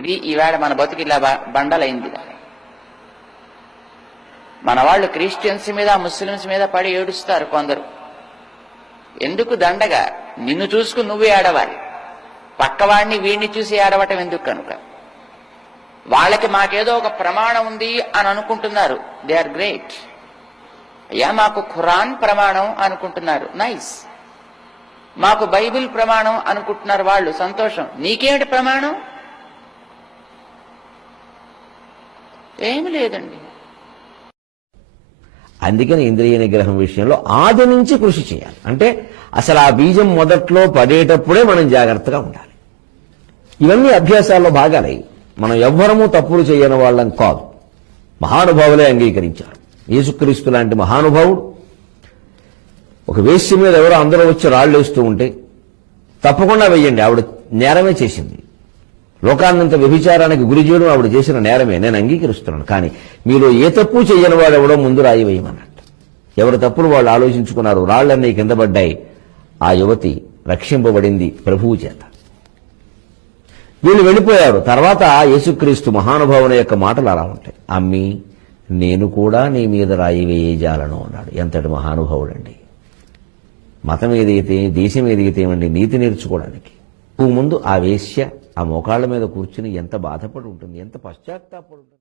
ఇది ఈవేళ మన బతుకు ఇలా బండలైంది. మన వాళ్ళు క్రిస్టియన్స్ మీద ముస్లిమ్స్ మీద పడి ఏడుస్తారు కొందరు. ఎందుకు దండగా? నిన్ను చూసుకుని నువ్వే ఏడవాలి పక్కవాడిని వీడిని చూసి ఏడవటం ఎందుకు కనుక? వాళ్ళకి మాకేదో ఒక ప్రమాణం ఉంది అని అనుకుంటున్నారు. They are great. అయ్యా మాకు ఖురాన్ ప్రమాణం అనుకుంటున్నారు. నైస్. మాకు బైబిల్ ప్రమాణం అనుకుంటున్నారు వాళ్ళు. సంతోషం. నీకేమిటి ప్రమాణం? ఏమి లేదండి. అందుకని ఇంద్రియ నిగ్రహం విషయంలో ఆది నుంచి కృషి చేయాలి. అంటే అసలు ఆ బీజం మొదట్లో పడేటప్పుడే మనం జాగ్రత్తగా ఉండాలి. ఇవన్నీ అభ్యాసాల్లో భాగాలే మనం ఎవ్వరము తప్పులు చేయని వాళ్ళం కాదు. మహానుభావులే అంగీకరించారు. యేసుక్రీస్తు లాంటి మహానుభావుడు ఒక వేశ్య మీద ఎవరో అందరూ వచ్చి రాళ్ళు వేస్తూ ఉంటే తప్పకుండా వెయ్యండి. ఆవిడ నేరమే చేసింది. లోకాన్నంత వ్యభిచారానికి గురి చేయడం ఆవిడ చేసిన నేరమే. నేను అంగీకరిస్తున్నాను. కానీ మీలో ఏ తప్పు చేయని వాడు ఎవడో ముందు రాయి వేయమన్నట్టు ఎవరి తప్పులు వాళ్ళు ఆలోచించుకున్నారు రాళ్ళన్నీ కింద పడ్డాయి. ఆ యువతి రక్షింపబడింది ప్రభువు చేత. వీళ్ళు వెళ్ళిపోయారు. తర్వాత యేసుక్రీస్తు మహానుభావుని యొక్క మాటలు అలా ఉంటాయి. అమ్మి నేను కూడా నీ మీద రాయి వేయజాలను అన్నాడు. ఎంతటి మహానుభావుడండి. మతం ఏదైతే దేశం ఏదైతే అండి నీతి నేర్చుకోవడానికి ముందు ఆ వేశ్య ఆ మోకాళ్ళ మీద కూర్చుని ఎంత బాధపడి ఉంటుంది ఎంత పశ్చాత్తాపడి ఉంటుంది.